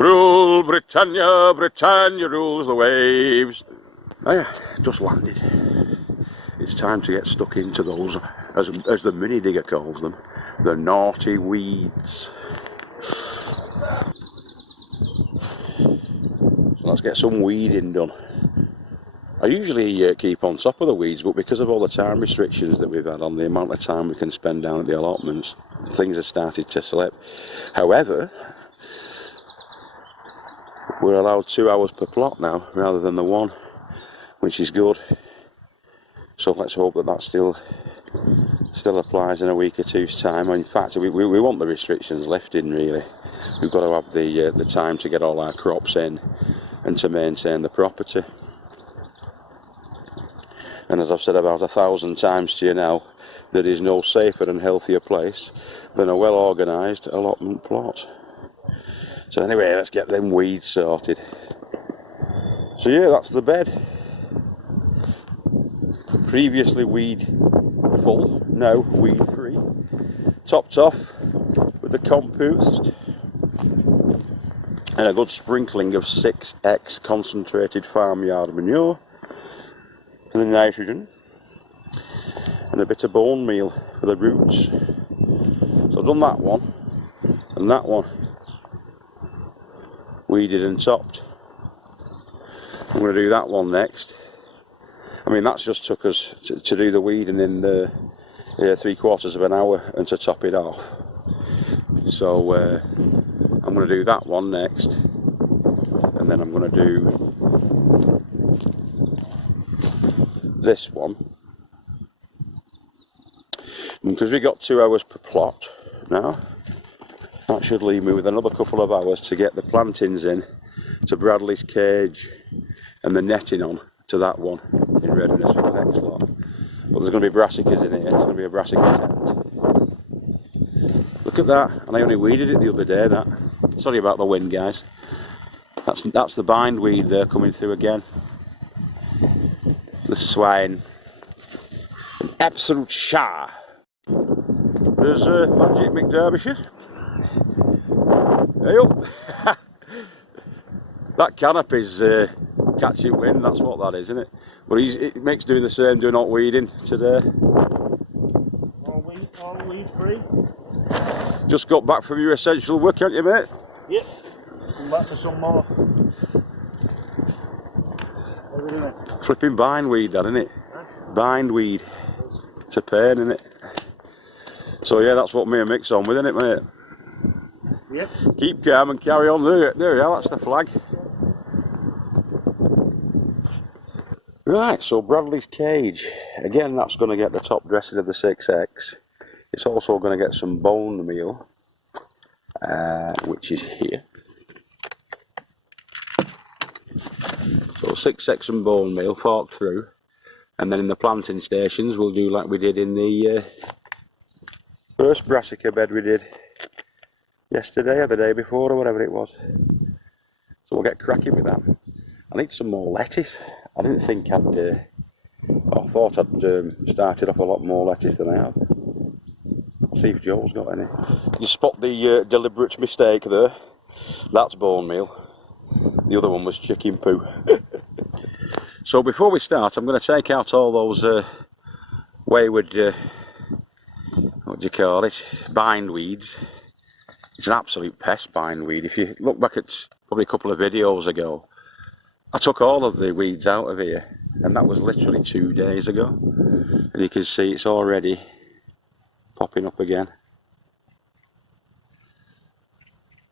Rule Britannia, Britannia rules the waves. Oh yeah, just landed. It's time to get stuck into those, as the mini digger calls them, the naughty weeds. So let's get some weeding done. I usually keep on top of the weeds, but because of all the time restrictions that we've had on the amount of time we can spend down at the allotments, things have started to slip. However, we're allowed 2 hours per plot now, rather than the 1, which is good. So let's hope that that still applies in a week or two's time. In fact, we want the restrictions lifted, really. We've got to have the time to get all our crops in and to maintain the property. And as I've said about 1,000 times to you now, there is no safer and healthier place than a well-organised allotment plot. So anyway, let's get them weeds sorted. So yeah, that's the bed. Previously weed full, now weed free. Topped off with the compost and a good sprinkling of 6X concentrated farmyard manure. And the nitrogen, and a bit of bone meal for the roots. So I've done that one, and that one weeded and topped. I'm going to do that one next. I mean, that's just took us to do the weeding in the 3/4 of an hour and to top it off. So I'm going to do that one next, and then I'm going to do this one, and because we got 2 hours per plot now, that should leave me with another couple of hours to get the plantings in to Bradley's cage and the netting on to that one in readiness for the next lot. But there's going to be brassicas in here. It's going to be a brassica tent. Look at that, and I only weeded it the other day. That, sorry about the wind, guys. That's the bindweed there coming through again. The swine, an absolute shower. There's Magic McDerbyshire. Hey up. That canopy's catching wind, that's what that is, isn't it? But it makes doing the same, doing hot weeding today. All weed free. Just got back from your essential work, haven't you, mate? Yep. Come back for some more. What are we doing? Flipping bindweed, that, isn't it? Huh? Bindweed. It's a pain, isn't it? So yeah, that's what me and Mick's on with, isn't it, mate? Yep. Keep calm and carry on. There we are, that's the flag. Right, so Bradley's cage. Again, that's going to get the top dressing of the 6X. It's also going to get some bone meal, which is here. So 6X and bone meal forked through, and then in the planting stations we'll do like we did in the first brassica bed we did yesterday or the day before or whatever it was. So we'll get cracking with that. I need some more lettuce. I didn't think I thought I'd started off a lot more lettuce than I have. Let's see if Joel's got any. You spot the deliberate mistake there. That's bone meal. The other one was chicken poo. So before we start, I'm going to take out all those wayward, what do you call it, bindweeds. It's an absolute pest, bindweed. If you look back at probably a couple of videos ago, I took all of the weeds out of here, and that was literally 2 days ago. And you can see it's already popping up again.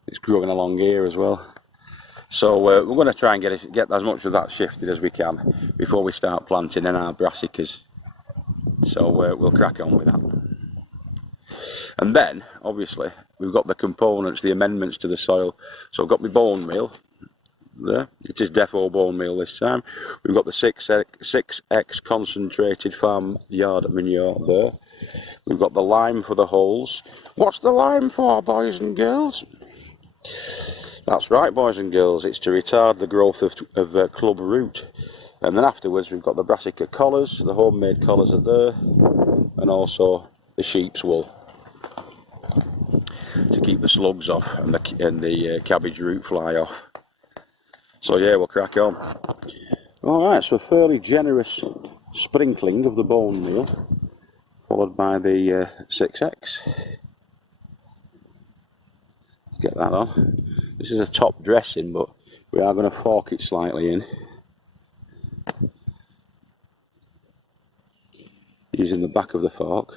It's growing along here as well. So we're going to try and get as much of that shifted as we can before we start planting in our brassicas. So we'll crack on with that. And then, obviously, we've got the components, the amendments to the soil. So I've got my bone meal there. It is defo bone meal this time. We've got the 6X concentrated farmyard manure there. We've got the lime for the holes. What's the lime for, boys and girls? That's right, boys and girls, it's to retard the growth of club root. And then afterwards we've got the Brassica collars, the homemade collars are there, and also the sheep's wool. to keep the slugs off and the cabbage root fly off. So yeah, we'll crack on. Alright, so a fairly generous sprinkling of the bone meal, followed by the 6X. Let's get that on. This is a top dressing, but we are going to fork it slightly in, using the back of the fork.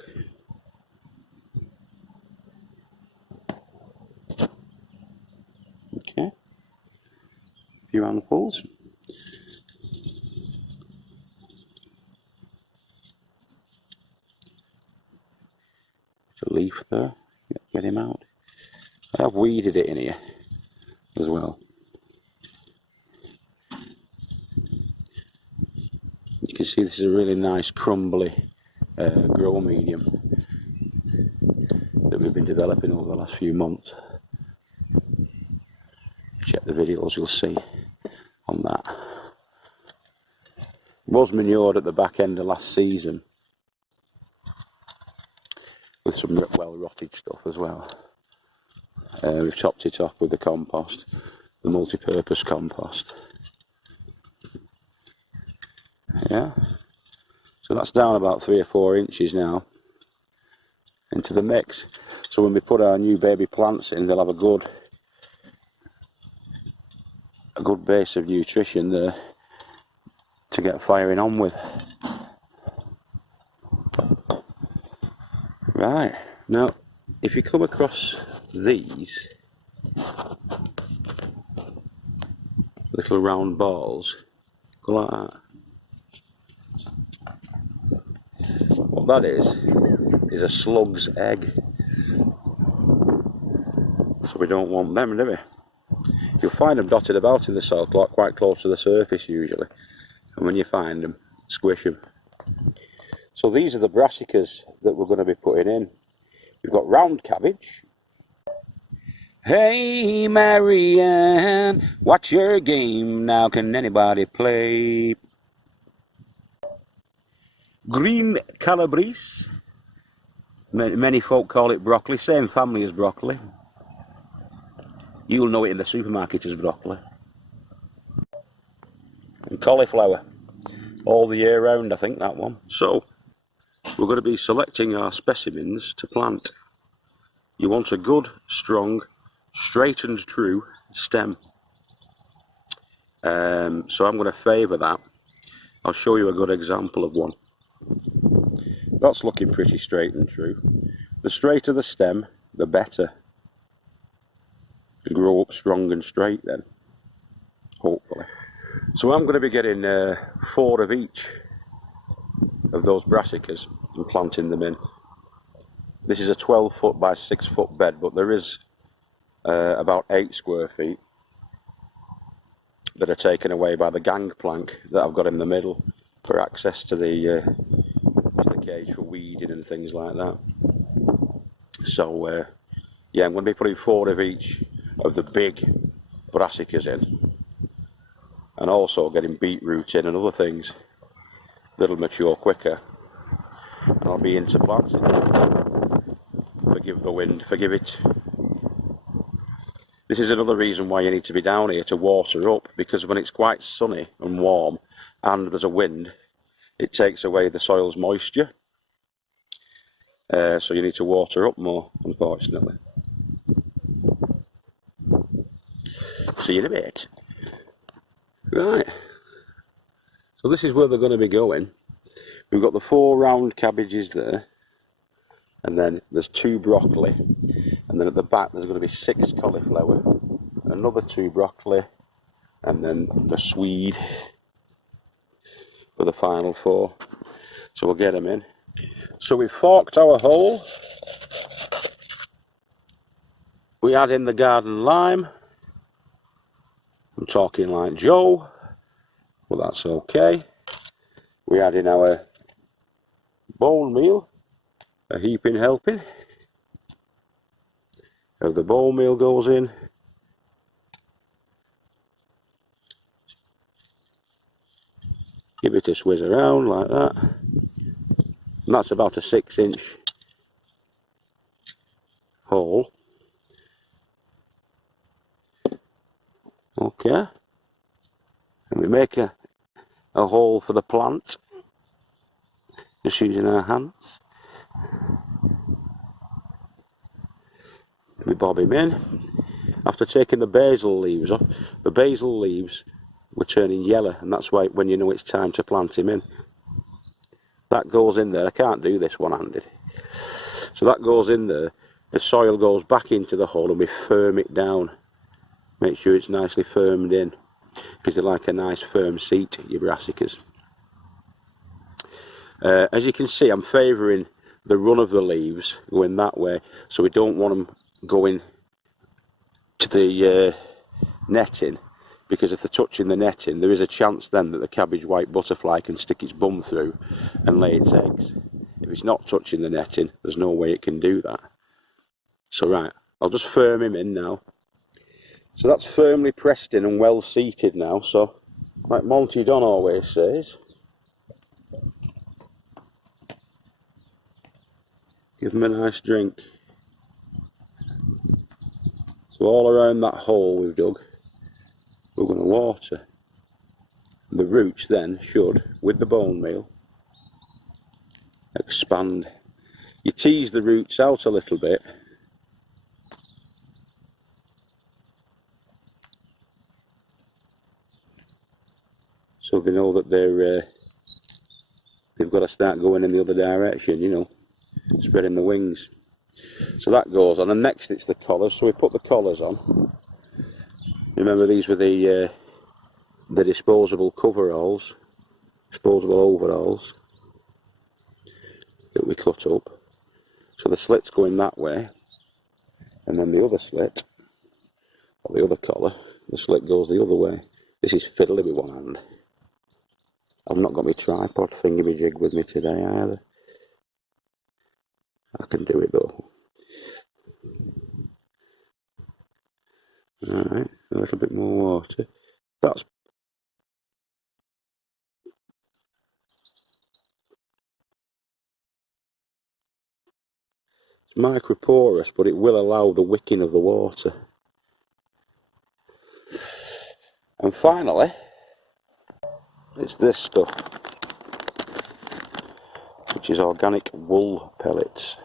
Okay, a few handfuls. There's a leaf there, get him out. I've weeded it in here as well. You can see this is a really nice crumbly grow medium that we've been developing over the last few months. Check the videos, you'll see on that. Was manured at the back end of last season with some well rotted stuff as well. We've topped it off with the compost, the multi-purpose compost. Yeah, so that's down about 3 or 4 inches now into the mix. So when we put our new baby plants in, they'll have a good base of nutrition there to get firing on with. Right, now if you come across these little round balls, go like that. What that is a slug's egg. So we don't want them, do we? You'll find them dotted about in the soil, quite close to the surface usually. And when you find them, squish them. So these are the brassicas that we're going to be putting in. We've got round cabbage. Hey Marianne, what's your game now? Can anybody play? Green calabrese. Many folk call it broccoli, same family as broccoli. You'll know it in the supermarket as broccoli. And cauliflower, all the year round, I think, that one. So we're going to be selecting our specimens to plant. You want a good, strong, straight and true stem. So I'm going to favour that. I'll show you a good example of one. That's looking pretty straight and true. The straighter the stem, the better. To grow up strong and straight then, hopefully. So I'm going to be getting 4 of each of those brassicas and planting them in. This is a 12 foot by 6 foot bed, but there is about 8 square feet that are taken away by the gangplank that I've got in the middle for access to the cage for weeding and things like that. So yeah, I'm going to be putting 4 of each of the big brassicas in, and also getting beetroot in and other things that'll mature quicker. And I'll be into planting. Forgive the wind, forgive it. This is another reason why you need to be down here to water up, because when it's quite sunny and warm and there's a wind, it takes away the soil's moisture. So you need to water up more, unfortunately. See you in a bit. Right. So this is where they're going to be going. We've got the 4 round cabbages there. And then there's 2 broccoli. And then at the back there's going to be 6 cauliflower. Another 2 broccoli. And then the swede for the final 4. So we'll get them in. So we've forked our hole. We add in the garden lime. I'm talking like Joe, but that's okay. We add in our bone meal, a heaping helping. As the bone meal goes in, give it a swizz around like that. And that's about a 6-inch hole. Okay. And we make a hole for the plant, just using our hands. We bob him in. After taking the basil leaves off, the basil leaves were turning yellow, and that's why when you know it's time to plant him in. That goes in there. I can't do this one-handed. So that goes in there. The soil goes back into the hole and we firm it down. Make sure it's nicely firmed in, because they like a nice firm seat, your brassicas. As you can see, I'm favouring the run of the leaves going that way, so we don't want them going to the netting, because if they're touching the netting, there is a chance then that the cabbage white butterfly can stick its bum through and lay its eggs. If it's not touching the netting, there's no way it can do that. So right, I'll just firm him in now. So that's firmly pressed in and well seated now. So, like Monty Don always says, give him a nice drink. So all around that hole we've dug, we're going to water. The roots then should, with the bone meal, expand. You tease the roots out a little bit. So they know that they've got to start going in the other direction, you know, spreading the wings. So that goes on, and next it's the collars. So we put the collars on. Remember, these were the disposable coveralls, disposable overalls that we cut up. So the slit's going that way, and then the other slit, or the other collar, the slit goes the other way. This is fiddly with one hand. I've not got my tripod thingy-my-jig with me today either. I can do it though. Alright, a little bit more water. That's microporous, but it will allow the wicking of the water. And finally, it's this stuff, which is organic wool pellets.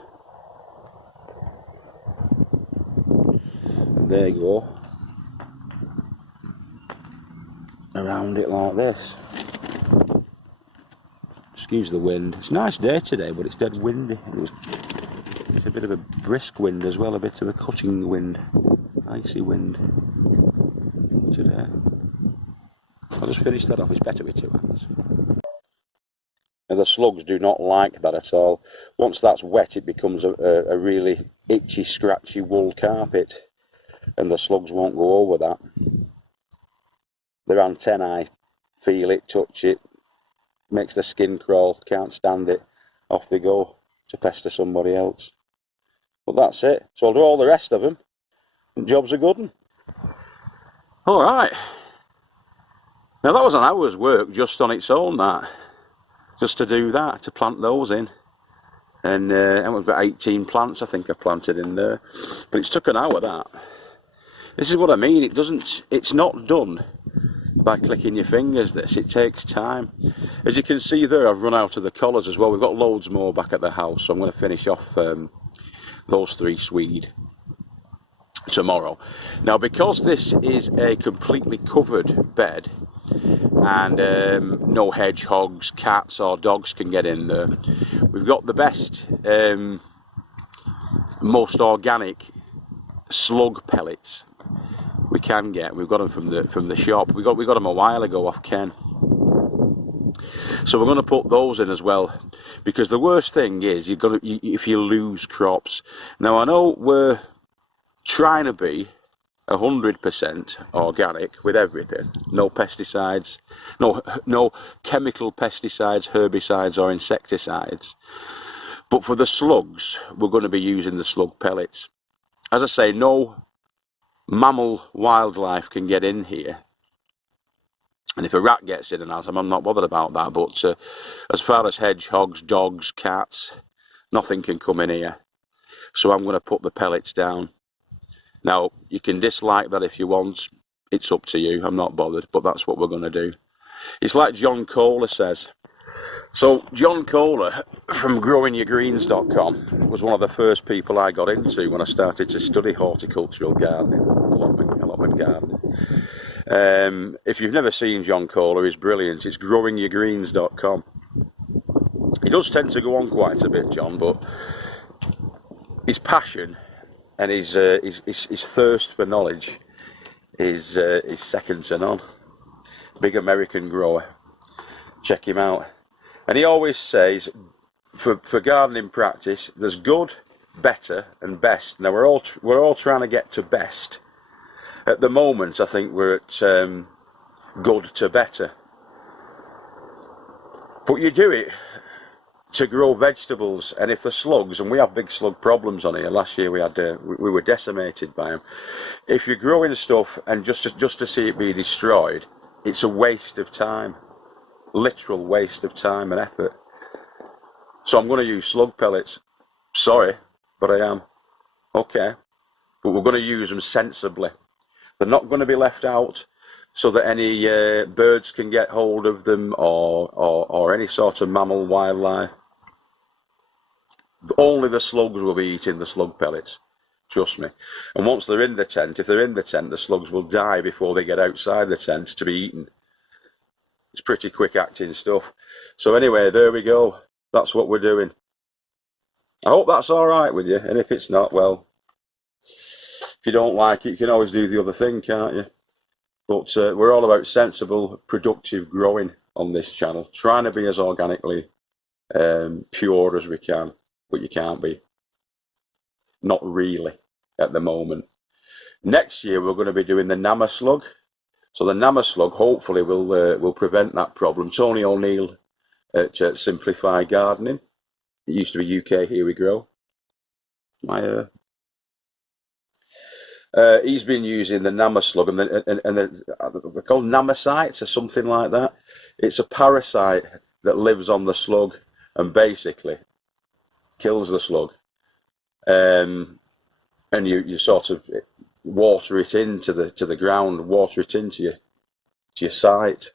And there you go, around it like this. Excuse the wind. It's a nice day today, but it's dead windy. It's a bit of a brisk wind as well, a bit of a cutting wind, icy wind today. I'll just finish that off. It's better with two hands. And the slugs do not like that at all. Once that's wet, it becomes a really itchy, scratchy wool carpet, and the slugs won't go over that. Their antennae feel it, touch it, makes the skin crawl, can't stand it, off they go to pester somebody else. But that's it. So I'll do all the rest of them, and job's a good one. Alright. Now that was an hour's work just on its own, that. Just to do that, to plant those in. And it was about 18 plants I think I planted in there. But it's took an hour, that. This is what I mean, it's not done by clicking your fingers, this. It takes time. As you can see there, I've run out of the collars as well. We've got loads more back at the house, so I'm going to finish off those 3 Swede tomorrow. Now, because this is a completely covered bed, and no hedgehogs, cats or dogs can get in there, we've got the best, most organic slug pellets we can get. We've got them from the shop. We got them a while ago off Ken. So we're going to put those in as well, because the worst thing is if you lose crops. Now I know we're trying to be 100% organic with everything. No pesticides, no chemical pesticides, herbicides or insecticides. But for the slugs, we're going to be using the slug pellets. As I say, no mammal wildlife can get in here. And if a rat gets in and out, I'm not bothered about that. But as far as hedgehogs, dogs, cats, nothing can come in here. So I'm going to put the pellets down. Now, you can dislike that if you want. It's up to you. I'm not bothered, but that's what we're going to do. It's like John Kohler says. So John Kohler from growingyourgreens.com was one of the first people I got into when I started to study horticultural gardening, allotment gardening. If you've never seen John Kohler, he's brilliant. It's growingyourgreens.com. He does tend to go on quite a bit, John, but his passion and his thirst for knowledge is second to none. Big American grower. Check him out. And he always says, for gardening practice, there's good, better, and best. Now we're all trying to get to best. At the moment, I think we're at good to better. But you do it to grow vegetables, and if the slugs, and we have big slug problems on here. Last year we had we were decimated by them. If you're growing stuff and just to see it be destroyed, it's a waste of time. Literal waste of time and effort. So I'm going to use slug pellets. Sorry, but I am. Okay. But we're going to use them sensibly. They're not going to be left out so that any birds can get hold of them or any sort of mammal, wildlife. Only the slugs will be eating the slug pellets. Trust me. And once they're in the tent, if they're in the tent, the slugs will die before they get outside the tent to be eaten. It's pretty quick acting stuff. So anyway, there we go. That's what we're doing. I hope that's all right with you. And if it's not, well, if you don't like it, you can always do the other thing, can't you? But we're all about sensible, productive growing on this channel. Trying to be as organically pure as we can. But you can't be. Not really at the moment. Next year, we're going to be doing the Namaste slug. So the Namaste slug hopefully will prevent that problem. Tony O'Neill at Simplify Gardening. It used to be UK Here We Grow. He's been using the Namaste slug, and they're called Namacites or something like that. It's a parasite that lives on the slug and basically kills the slug. And you sort of water it into the ground, water it into your site.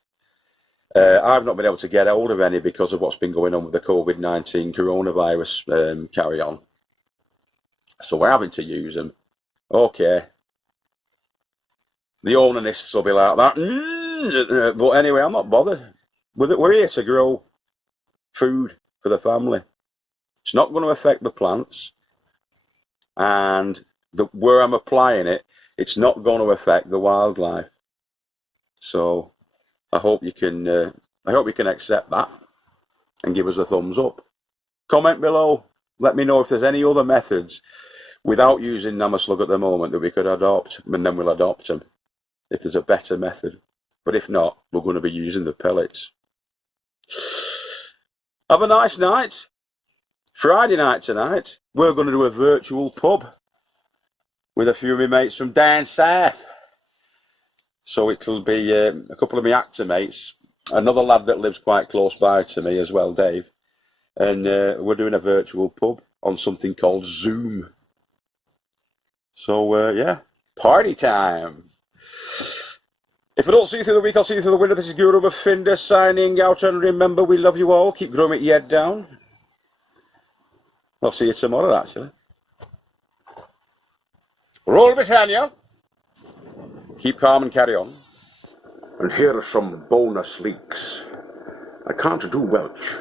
I've not been able to get hold of any because of what's been going on with the COVID-19 coronavirus carry on. So we're having to use them. Okay. The onanists will be like that. But anyway, I'm not bothered. We're here to grow food for the family. It's not going to affect the plants. And where I'm applying it, it's not going to affect the wildlife. So I hope you can accept that and give us a thumbs up. Comment below. Let me know if there's any other methods without using Namaslug at the moment that we could adopt, and then we'll adopt them if there's a better method. But if not, we're going to be using the pellets. Have a nice night. Friday night tonight, we're going to do a virtual pub with a few of my mates from down south. So it'll be a couple of my actor mates, another lad that lives quite close by to me as well, Dave. And we're doing a virtual pub on something called Zoom. So, yeah, party time. If I don't see you through the week, I'll see you through the window. This is Guru Murphinda signing out. And remember, we love you all. Keep growing with your head down. I'll see you tomorrow, actually. Roll Britannia. Keep calm and carry on. And here are some bonus leaks. I can't do Welsh,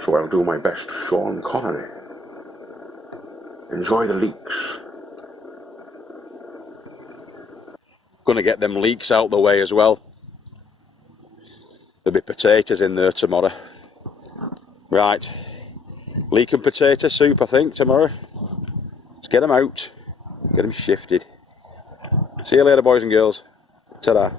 so I'll do my best Sean Connery. Enjoy the leaks. Going to get them leeks out the way as well. There'll be potatoes in there tomorrow. Right. Leek and potato soup, I think, tomorrow. Let's get them out. Get them shifted. See you later, boys and girls. Ta-da.